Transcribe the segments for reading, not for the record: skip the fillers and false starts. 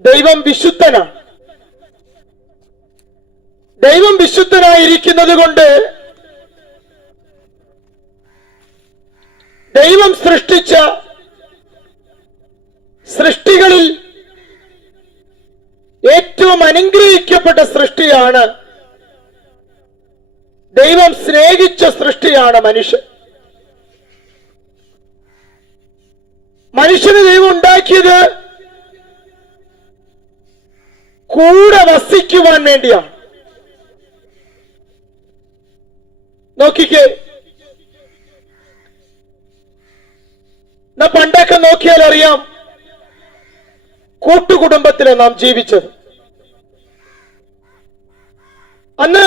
ദൈവം വിശുദ്ധനാണ്. ദൈവം വിശുദ്ധനായിരിക്കുന്നത് കൊണ്ട് ദൈവം സൃഷ്ടിച്ച സൃഷ്ടികളിൽ ഏറ്റവും അനുഗ്രഹിക്കപ്പെട്ട സൃഷ്ടിയാണ്, ദൈവം സ്നേഹിച്ച സൃഷ്ടിയാണ് മനുഷ്യൻ. മനുഷ്യന് ദൈവം ഉണ്ടാക്കിയത് കൂടെ വസിക്കുവാൻ വേണ്ടിയാണ്. നോക്കിക്കേ, പണ്ടൊക്കെ നോക്കിയാൽ അറിയാം, കൂട്ടുകുടുംബത്തിലാണ് നാം ജീവിച്ചത്. അന്ന്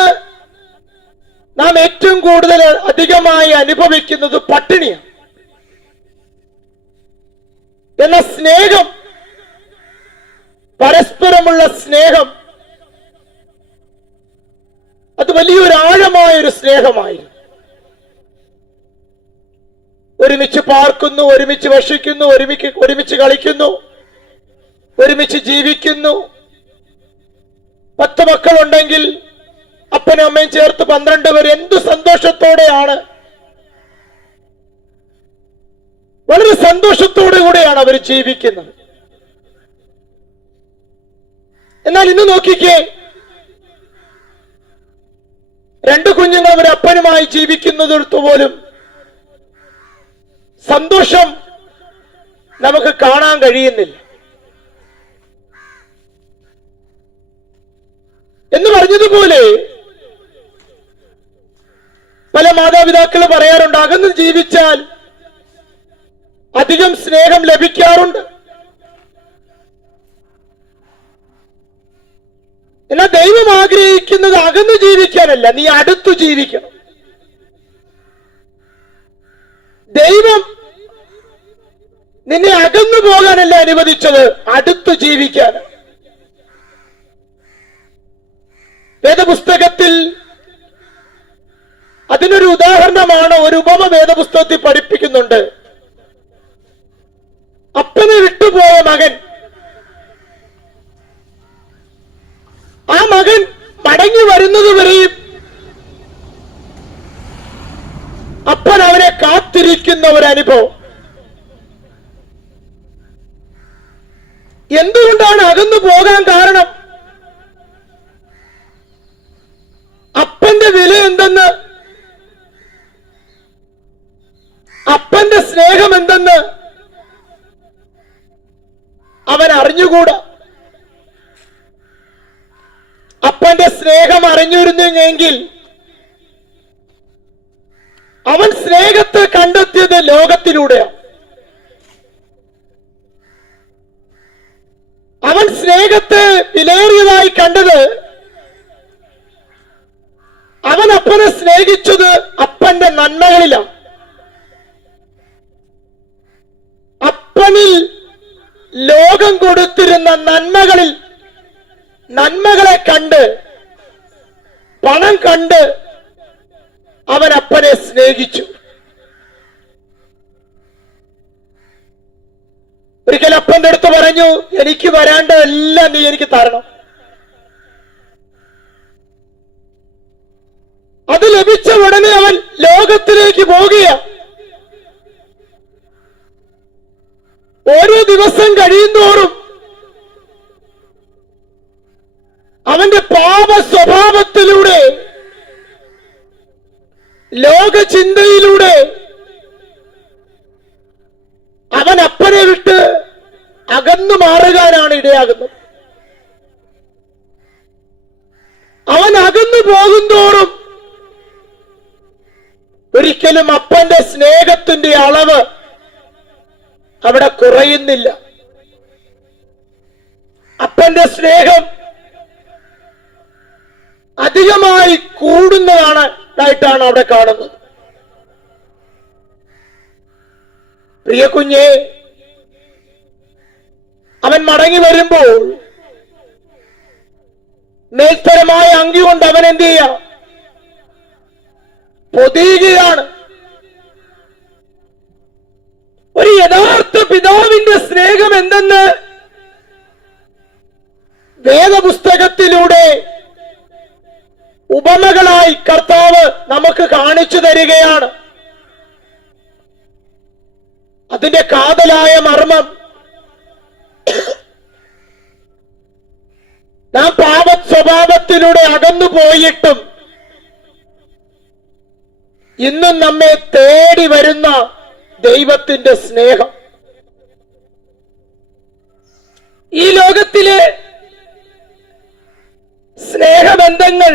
നാം ഏറ്റവും കൂടുതൽ അധികമായി അനുഭവിക്കുന്നത് പട്ടിണിയാണ്. എന്ന സ്നേഹം, പരസ്പരമുള്ള സ്നേഹം, അത് വലിയൊരു ആഴമായൊരു സ്നേഹമായിരുന്നു. ഒരുമിച്ച് പാർക്കുന്നു, ഒരുമിച്ച് ഭക്ഷിക്കുന്നു, ഒരുമിച്ച് കളിക്കുന്നു, ഒരുമിച്ച് ജീവിക്കുന്നു. 10 മക്കളുണ്ടെങ്കിൽ അപ്പനും അമ്മയും ചേർത്ത് 12 പേർ എന്തു സന്തോഷത്തോടെയാണ്, വളരെ സന്തോഷത്തോടു കൂടെയാണ് അവർ ജീവിക്കുന്നത്. എന്നാൽ ഇന്ന് നോക്കിക്കേ, 2 കുഞ്ഞുങ്ങൾ ഒരു അപ്പനുമായി ജീവിക്കുന്നതിടത്ത് പോലും സന്തോഷം നമുക്ക് കാണാൻ കഴിയുന്നില്ല. എന്ന് പറഞ്ഞതുപോലെ പല മാതാപിതാക്കളും പറയാറുണ്ട്, അകന്ന് ജീവിച്ചാൽ അധികം സ്നേഹം ലഭിക്കാറുണ്ട്. എന്നാൽ ദൈവം ആഗ്രഹിക്കുന്നത് അകന്ന് ജീവിക്കാനല്ല, നീ അടുത്തു ജീവിക്കണം. ദൈവം നിന്നെ അകന്നു പോകാനല്ല അനുവദിച്ചത്, അടുത്തു ജീവിക്കാൻ. വേദപുസ്തകത്തിൽ അതിനൊരു ഉദാഹരണമാണ്, ഒരു ഉപമ വേദപുസ്തകത്തിൽ പഠിപ്പിക്കുന്നുണ്ട്. അപ്പനെ വിട്ടുപോയ മകൻ, ആ മകൻ മടങ്ങി വരുന്നത് വരെയും അപ്പൻ അവനെ കാത്തിരിക്കുന്ന ഒരു അനുഭവം. എന്തുകൊണ്ടാണ് അകന്നു പോകാൻ കാരണം? അപ്പന്റെ വില എന്തെന്ന്, അപ്പന്റെ സ്നേഹം എന്തെന്ന് അവൻ അറിഞ്ഞുകൂടാ. അപ്പന്റെ സ്നേഹം അറിഞ്ഞിരുന്നെങ്കിൽ അവൻ സ്നേഹത്തെ കണ്ടെത്തിയത് ലോകത്തിലൂടെയാണ്. അവൻ സ്നേഹത്തെ വിലയേറിയതായി കണ്ടത്, അവൻ അപ്പനെ സ്നേഹിച്ചത് അപ്പന്റെ നന്മകളിലാണ്. അപ്പനിൽ ലോകം കൊടുത്തിരുന്ന നന്മകളെ കണ്ട്, പണം കണ്ട് അവൻ അപ്പനെ സ്നേഹിച്ചു. ഒരിക്കൽ അപ്പന്റെ അടുത്ത് പറഞ്ഞു, എനിക്ക് വരാണ്ടതെല്ലാം നീ എനിക്ക് തരണം. അത് ലഭിച്ച ഉടനെ അവൻ ലോകത്തിലേക്ക് പോകുകയാണ്. ഓരോ ദിവസം കഴിയുന്തോറും അവന്റെ പാപ സ്വഭാവത്തിലൂടെ, ലോകചിന്തയിലൂടെ അവൻ അപ്പനെ വിട്ട് അകന്നു മാറുകാനാണ് ഇടയാകുന്നത്. അവൻ അകന്നു പോകുന്തോറും ഒരിക്കലും അപ്പന്റെ സ്നേഹത്തിന്റെ അളവ് അവിടെ കുറയുന്നില്ല. അപ്പന്റെ സ്നേഹം അധികമായി കൂടുന്നതായിട്ടാണ് അവിടെ കാണുന്നത്. പ്രിയ കുഞ്ഞെ, അവൻ മടങ്ങി വരുമ്പോൾ മേൽത്തരമായ അങ്കി കൊണ്ട് അവൻ എന്ത് ചെയ്യാം? പൊതിയുകയാണ്. ഒരു യഥാർത്ഥ പിതാവിന്റെ സ്നേഹം എന്തെന്ന് വേദപുസ്തകത്തിലൂടെ ഉപമകളായി കർത്താവ് നമുക്ക് കാണിച്ചു തരികയാണ്. അതിന്റെ കാതലായ മർമ്മം നാം പാപ സ്വഭാവത്തിലൂടെ അകന്നു പോയിട്ടും ഇന്നും നമ്മെ തേടി വരുന്ന ദൈവത്തിന്റെ സ്നേഹം. ഈ ലോകത്തിലെ സ്നേഹബന്ധങ്ങൾ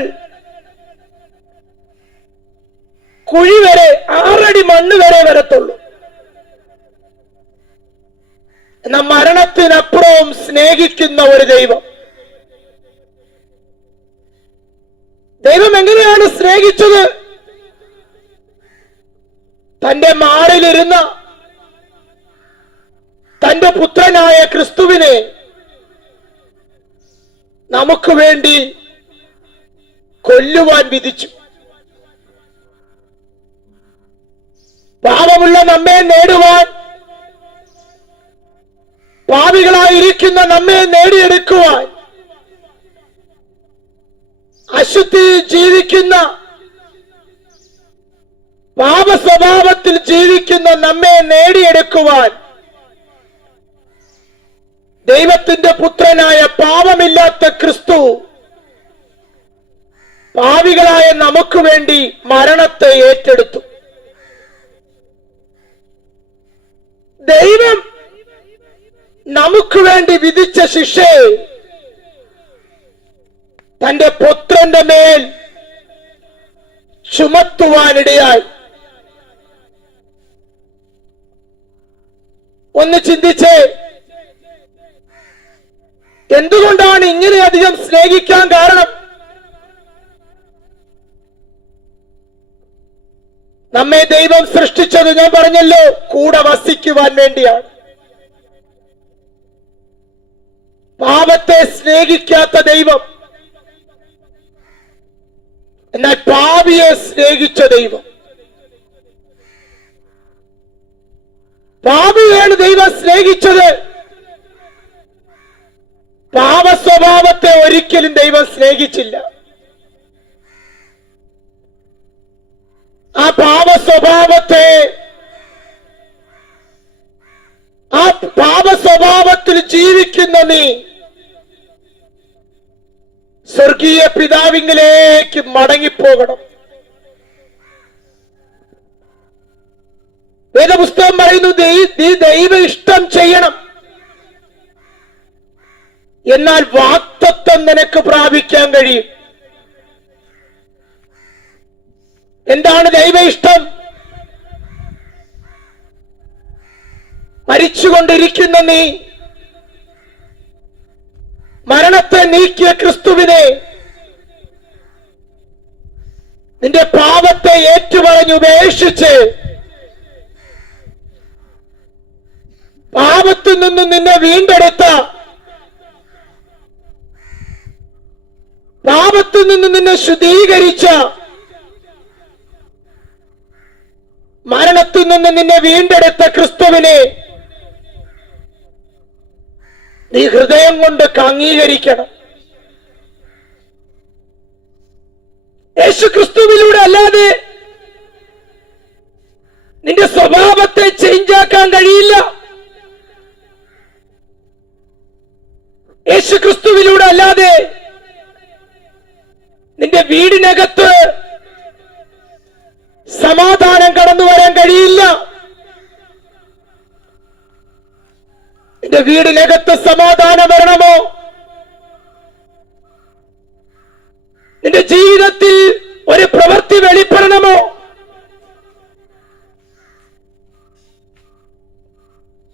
കുഴി വരെ 6 അടി മണ്ണ് വരെ വരത്തുള്ളൂ. എന്നാൽ മരണത്തിനപ്പുറവും സ്നേഹിക്കുന്ന ഒരു ദൈവം. ദൈവം എങ്ങനെയാണ് സ്നേഹിച്ചത്? തന്റെ മാറിലിരുന്ന തന്റെ പുത്രനായ ക്രിസ്തുവിനെ നമുക്ക് വേണ്ടി കൊല്ലുവാൻ വിധിച്ചു. പാപമുള്ള നമ്മെ നേടുവാൻ, പാപികളായിരിക്കുന്ന നമ്മെ നേടിയെടുക്കുവാൻ, അശുദ്ധി ജീവിക്കുന്ന, പാപ സ്വഭാവത്തിൽ ജീവിക്കുന്ന നമ്മെ നേടിയെടുക്കുവാൻ ദൈവത്തിന്റെ പുത്രനായ പാപമില്ലാത്ത ക്രിസ്തു പാപികളായ നമുക്ക് വേണ്ടി മരണത്തെ ഏറ്റെടുത്തു. ദൈവം നമുക്ക് വേണ്ടി വിധിച്ച ശിക്ഷയെ തന്റെ പുത്രന്റെ മേൽ ചുമത്തുവാനിടയായി. ഒന്ന് ചിന്തിച്ചേ, എന്തുകൊണ്ടാണ് ഇങ്ങനെയധികം സ്നേഹിക്കാൻ കാരണം? നമ്മെ ദൈവം സൃഷ്ടിച്ചത് ഞാൻ പറഞ്ഞല്ലോ കൂടെ വസിക്കുവാൻ വേണ്ടിയാണ്. പാപത്തെ സ്നേഹിക്കാത്ത ദൈവം, എന്നാൽ പാപിയെ സ്നേഹിച്ച ദൈവം. പാപിയെയാണ് ദൈവം സ്നേഹിച്ചത്. പാപ സ്വഭാവത്തെ ഒരിക്കലും ദൈവം സ്നേഹിച്ചില്ല. ആ പാപ സ്വഭാവത്തെ, ആ പാപ സ്വഭാവത്തിൽ ജീവിക്കുന്ന നീ സ്വർഗീയ പിതാവിങ്കിലേക്ക് മടങ്ങിപ്പോകണം. വേദപുസ്തകം പറയുന്നു നീ ദൈവ ഇഷ്ടം ചെയ്യണം, എന്നാൽ വാഗ്ദത്തം നിനക്ക് പ്രാപിക്കാൻ കഴിയും. എന്താണ് ദൈവ ഇഷ്ടം? മരിച്ചുകൊണ്ടിരിക്കുന്ന നീ, മരണത്തെ നീക്കിയ ക്രിസ്തുവിനെ, നിന്റെ പാപത്തെ ഏറ്റുപറഞ്ഞ് ഉപേക്ഷിച്ച് പാപത്തിൽ നിന്നും നിന്നെ വീണ്ടെടുത്ത, പാപത്തിൽ നിന്ന് നിന്നെ ശുദ്ധീകരിച്ച, മരണത്തിൽ നിന്ന് നിന്നെ വീണ്ടെടുത്ത ക്രിസ്തുവിനെ നീ ഹൃദയം കൊണ്ട് അംഗീകരിക്കണം. യേശു ക്രിസ്തുവിലൂടെ അല്ലാതെ നിന്റെ സ്വഭാവത്തെ ചേഞ്ചാക്കാൻ കഴിയില്ല. യേശു ക്രിസ്തുവിലൂടെ അല്ലാതെ നിന്റെ വീടിനകത്ത് സമാധാനം കടന്നു വരാൻ കഴിയില്ല. നിന്റെ വീടിനകത്ത് സമാധാനം വരണമോ? നിന്റെ ജീവിതത്തിൽ ഒരു പ്രവൃത്തി വെളിപ്പെടണമോ?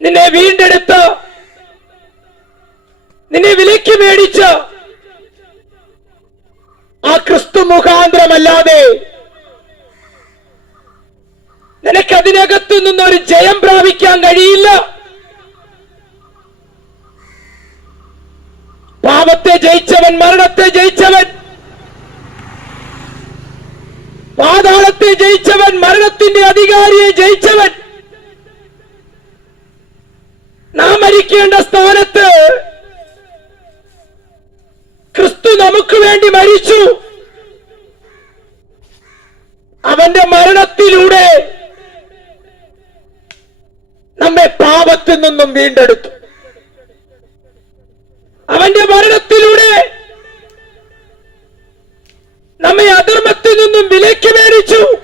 നിന്നെ വീണ്ടെടുത്ത, നിന്നെ വിലയ്ക്ക് മേടിച്ച ആ ക്രിസ്തു മുഖാന്തരമല്ലാതെ നിനക്കതിനകത്തു നിന്നൊരു ജയം പ്രാപിക്കാൻ കഴിയില്ല. പാപത്തെ ജയിച്ചവൻ, മരണത്തെ ജയിച്ചവൻ, പാതാളത്തെ ജയിച്ചവൻ, മരണത്തിന്റെ അധികാരിയെ ജയിച്ചവൻ, നാം മരിക്കേണ്ട സ്ഥാനത്ത് നമുക്ക് വേണ്ടി മരിച്ചു. അവന്റെ മരണത്തിലൂടെ നമ്മെ പാപത്തിൽ നിന്നും വീണ്ടെടുത്തു. അവന്റെ മരണത്തിലൂടെ നമ്മെ അധർമ്മത്തിൽ നിന്നും വിലയ്ക്ക് മേടിച്ചു.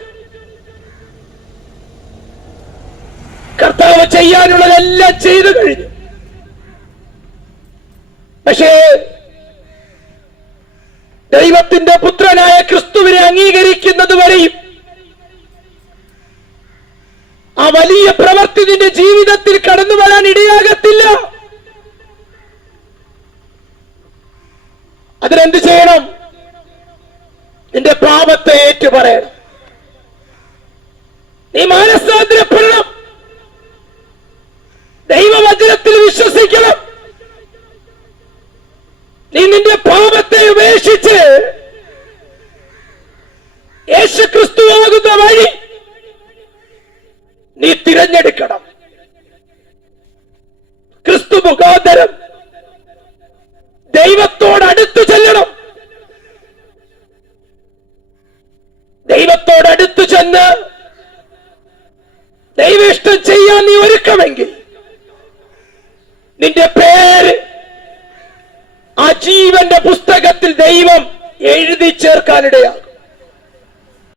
കർത്താവ് ചെയ്യാനുള്ളതെല്ലാം ചെയ്തു കഴിഞ്ഞു. പക്ഷേ ദൈവത്തിന്റെ പുത്രനായ ക്രിസ്തുവിനെ അംഗീകരിക്കുന്നത് വരെയും ആ വലിയ പ്രവൃത്തി നിന്റെ ജീവിതത്തിൽ കടന്നു വരാൻ ഇടയാകത്തില്ല. അതിനെന്ത് ചെയ്യണം? നിന്റെ പാപത്തെ ഏറ്റുപറയണം. നീ മാനസാന്തരപ്പെടണം. ദൈവവചനത്തിൽ വിശ്വസിക്കണം. നീ നിന്റെ പാപത്തെ ഉപേക്ഷിച്ച് യേശുക്രിസ്തുവാകുന്ന വഴി നീ തിരഞ്ഞെടുക്കണം. ക്രിസ്തു മുഖാന്തരം ദൈവത്തോട് അടുത്തു ചെല്ലണം. ദൈവത്തോട് അടുത്തു ചെന്ന് ദൈവ ഇഷ്ടം ചെയ്യാൻ നീ ഒരുക്കമെങ്കിൽ നിന്റെ പേര് ആ ജീവന്റെ പുസ്തകത്തിൽ ദൈവം എഴുതി ചേർക്കാനിടയാകും.